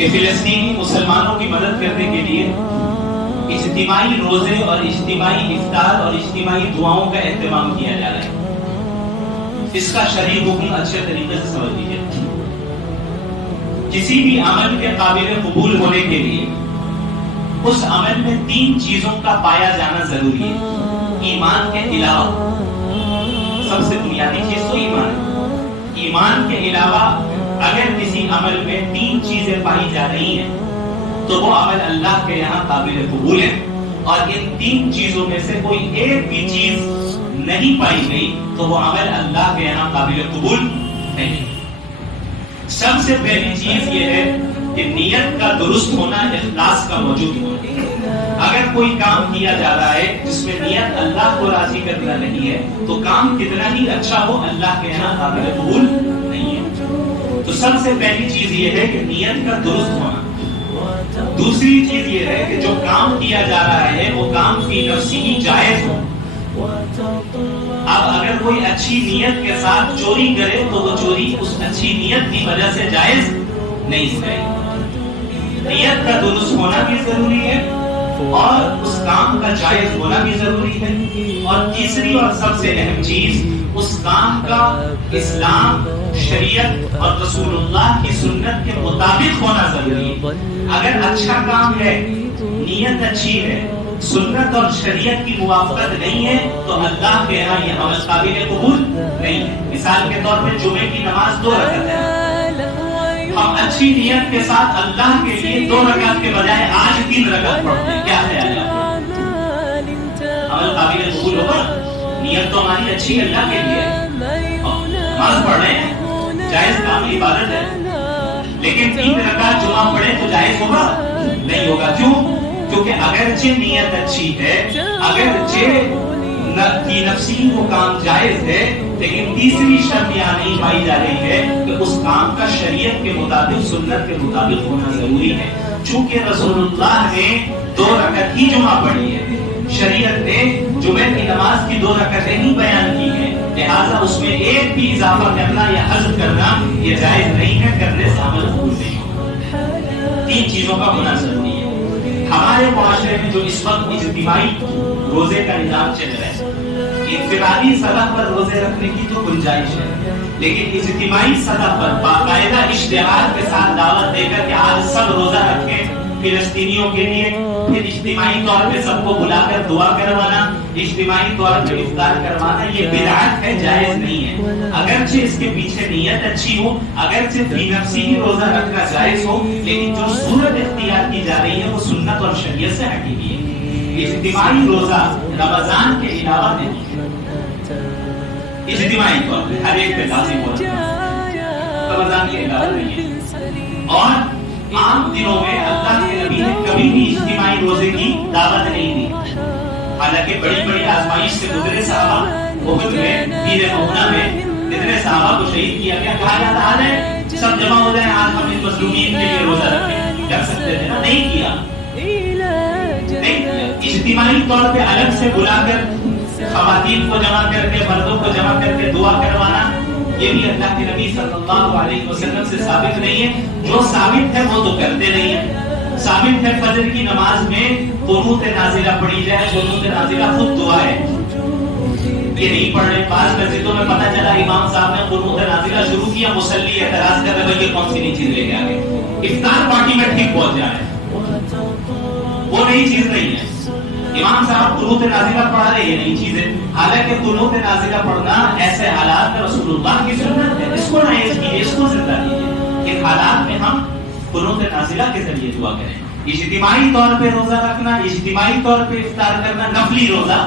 کہ فلسطینی مسلمانوں کی مدد کرنے کے لیے اجتماعی روزے اور اجتماعی افطار اور اجتماعی دعاؤں کا اہتمام کیا جا رہا ہے۔ اس کا شرعی حکم اچھے طریقے سے سمجھ لیجیے۔ کسی بھی عمل کے قابل قبول ہونے کے لیے اس عمل میں 3 چیزوں کا پایا جانا ضروری ہے۔ ایمان کے علاوہ سب سے بنیادی چیز تو ایمان ہے۔ ایمان کے علاوہ اگر کسی عمل میں 3 چیزیں پائی جا رہی ہیں تو وہ عمل اللہ کے یہاں قابل قبول ہے، اور ان 3 چیزوں میں سے کوئی ایک بھی چیز نہیں پائی گئی تو وہ عمل اللہ کے یہاں قابل قبول نہیں۔ سب سے پہلی چیز یہ ہے کہ نیت کا درست ہونا، اخلاص کا موجود ہونا۔ اگر کوئی کام کیا جا رہا ہے جس میں نیت اللہ کو راضی کرنا نہیں ہے تو کام کتنا ہی اچھا ہو اللہ کے یہاں قابل قبول نہیں ہے۔ تو سب سے پہلی چیز یہ ہے کہ نیت کا درست ہونا۔ دوسری چیز یہ ہے کہ جو کام کیا جا رہا ہے وہ کام فی نفسی ہی جائز ہو۔ اب اگر کوئی اچھی نیت کے ساتھ چوری کرے تو وہ چوری اس اچھی نیت کی وجہ سے جائز نہیں ہے۔ نیت کا درست ہونا بھی ضروری ہے اور اس کام کا جائز ہونا بھی ضروری ہے، اور تیسری اور سب سے اہم چیز اس کام کا اسلام، شریعت اور رسول اللہ کی سنت کے مطابق ہونا ضروری ہے۔ اگر اچھا کام ہے، نیت اچھی ہے، سنت اور شریعت کی موافقت نہیں ہے تو اللہ کے یہاں یہ عمل قابل قبول نہیں ہے۔ مثال کے طور پہ جمعے کی نماز 2 رکعت ہے، ہم اچھی نیت کے ساتھ اللہ کے لیے 2 رکعت کے بجائے آج 3 رکعت پڑھتے ہیں، کیا خیال ہے؟ عمل قابل قبول ہوگا؟ نیت تو ہماری اچھی اللہ کے لیے ہے، نماز پڑھ رہے ہیں، جائز کام عبادت ہے، لیکن 3 رکعت جمعہ پڑھے تو جائز ہوگا؟ نہیں ہوگا۔ کیوں؟ کیونکہ اگرچہ نیت اچھی ہے، اگرچہ کی نفسی وہ کام جائز ہے، لیکن تیسری شرط یہاں نہیں پائی جا رہی ہے کہ اس کام کا شریعت کے مطابق، سنت کے مطابق ہونا ضروری ہے۔ چونکہ رسول اللہ نے 2 رکعت ہی جمعہ پڑھی ہے، شریعت نے جمعہ کی نماز کی 2 رکعتیں ہی بیان کی ہیں، لہٰذا اس میں ایک بھی اضافہ کرنا یا حذف کرنا یہ جائز نہیں ہے، کرنے سے عمل قبول نہیں ہوگا۔ 3 چیزوں کا ہونا ضروری ہے۔ ہمارے معاشرے میں جو اس وقت اجتماعی روزے کا نظام چل رہا ہے، انفرادی سطح پر روزے رکھنے کی تو گنجائش ہے، لیکن اجتماعی سطح پر باقاعدہ اشتہار کے ساتھ دعوت دے کر کے آج سب روزہ رکھیں فلسطینیوں کے لیے، پھر اجتماعی طور پہ سب کو بلا کر دعا کروانا، اجتماعی طور پہ افطار کروانا، یہ بدعت ہے، جائز نہیں ہے۔ اگرچہ اس کے پیچھے نیت اچھی ہو، اگرچہ فی نفسی ہی روزہ رکھنا جائز ہو، لیکن جو صورت اختیار کی جا رہی ہے وہ سنت اور شریعت سے ہٹی ہوئی ہے۔ اجتماعی روزہ رمضان کے علاوہ نہیں، اجتماعی طور پہ ہر ایک پہ لازم ہو رمضان کے علاوہ نہیں ہے۔ اور عام دنوں میں اللہ کے نبی نے کبھی بھی اجتماعی روزے کی دعوت نہیں دی، حالانکہ بڑی بڑی آزمائش سے گزرے صحابہ، احد میں، تیر مؤونہ میں جتنے صحابہ کو شہید کیا گیا، کہا جاتا ہے سب جمع ہو جائیں آج ہم ان مظلومین کے لیے روزہ رکھیں، کر سکتے تھے نا، نہیں کیا۔ اجتماعی طور پہ الگ سے بلا کر خواتین کو جمع کر کے، مردوں کو جمع کر کے دعا کروانا، یہ بھی اللہ کے نبی صلی اللہ علیہ وسلم سے ثابت نہیں ہے۔ جو ثابت ہے وہ تو کرتے نہیں ہیں۔ ثابت ہے فجر کی نماز میں قنوت نازلہ پڑھی جائے، قنوت نازلہ خود دعا ہے، یہ نہیں پڑھ رہے۔ بعض مسجدوں میں پتہ چلا امام صاحب نے قنوت نازلہ شروع کیا، مصلی اعتراض کر رہے بھائی کون سی نئی چیز لے کے آ گئے، افطار پارٹی میں ٹھیک پہنچ جائے، وہ نئی چیز نہیں ہے۔ امام صاحب قنوت نازلہ پڑھ رہے ہیں، نئی چیز ہے، حالانکہ قنوت نازلہ پڑھنا ایسے حالات میں رسول اللہ کی سنت ہے، اس کو نائز کیجیے، اس کو زندہ کیجیے۔ ان حالات میں ہم قنوت نازلہ کے ذریعے دعا کریں۔ اجتماعی طور پہ روزہ رکھنا، اجتماعی طور پہ افطار کرنا، نفلی روزہ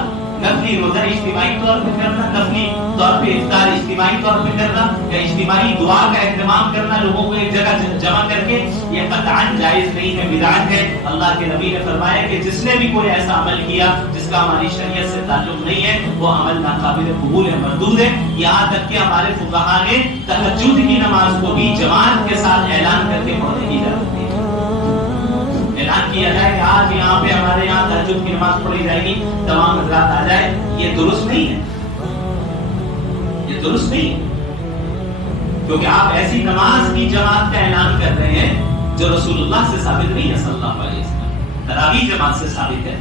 اجتماعی طور پہ کرنا، نفلی طور پہ افطار اجتماعی طور پہ کرنا، یا اجتماعی دعا کا اہتمام کرنا لوگوں کو ایک جگہ جمع کر کے، یہ قطعاً جائز نہیں ہے، بدعت ہے۔ اللہ کے نبی نے فرمایا کہ جس نے بھی کوئی ایسا عمل کیا جس کا ہماری شریعت سے تعلق نہیں ہے وہ عمل ناقابل قبول ہے، مردود ہے۔ یہاں تک کہ ہمارے فقہا نے تہجد کی نماز کو بھی جماعت کے ساتھ اعلان کر کے پڑھنے کی اجازت دی، اعلان کیا جائے کہ آج یہاں پہ ہمارے یہاں تہجد کی نماز پڑھی جائے گی، تمام حضرات آ جائے، یہ درست نہیں ہے، یہ درست نہیں ہے، کیونکہ آپ ایسی نماز کی جماعت کا اعلان کر رہے ہیں جو رسول اللہ سے ثابت نہیں ہے صلی اللہ علیہ وسلم. تراویح جماعت سے ثابت ہے,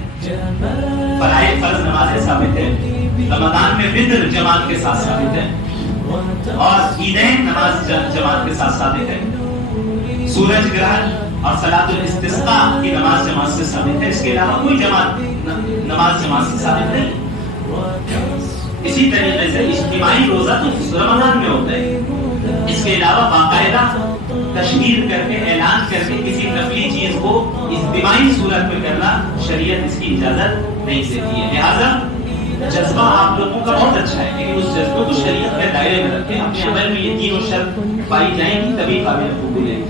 فرض نمازیں ثابت ہے, رمضان میں وتر جماعت کے ساتھ ثابت ہے, اور عیدین نماز جماعت کے ساتھ ثابت ہے, سورج گرہن اور صلاۃ الاستسقاء کی نماز جماعت سے ثابت ہے. اس کے علاوہ کوئی نماز جماعت سے ثابت نہیں. اسی طریقے سے اجتماعی روزہ تو رمضان میں ہوتا ہے. اس کے علاوہ باقاعدہ تشہیر کر کے, اعلان کر کے کسی نفلی چیز کو اجتماعی صورت میں کرنا شریعت اس کی اجازت نہیں دیتی ہے. لہٰذا جذبہ آپ لوگوں کا بہت اچھا ہے, لیکن اس جذبے کو شریعت کے دائرے میں رکھیں. اپنے عمل میں یہ تینوں شرط پائی جائیں گی تبھی قابل قبول ہے.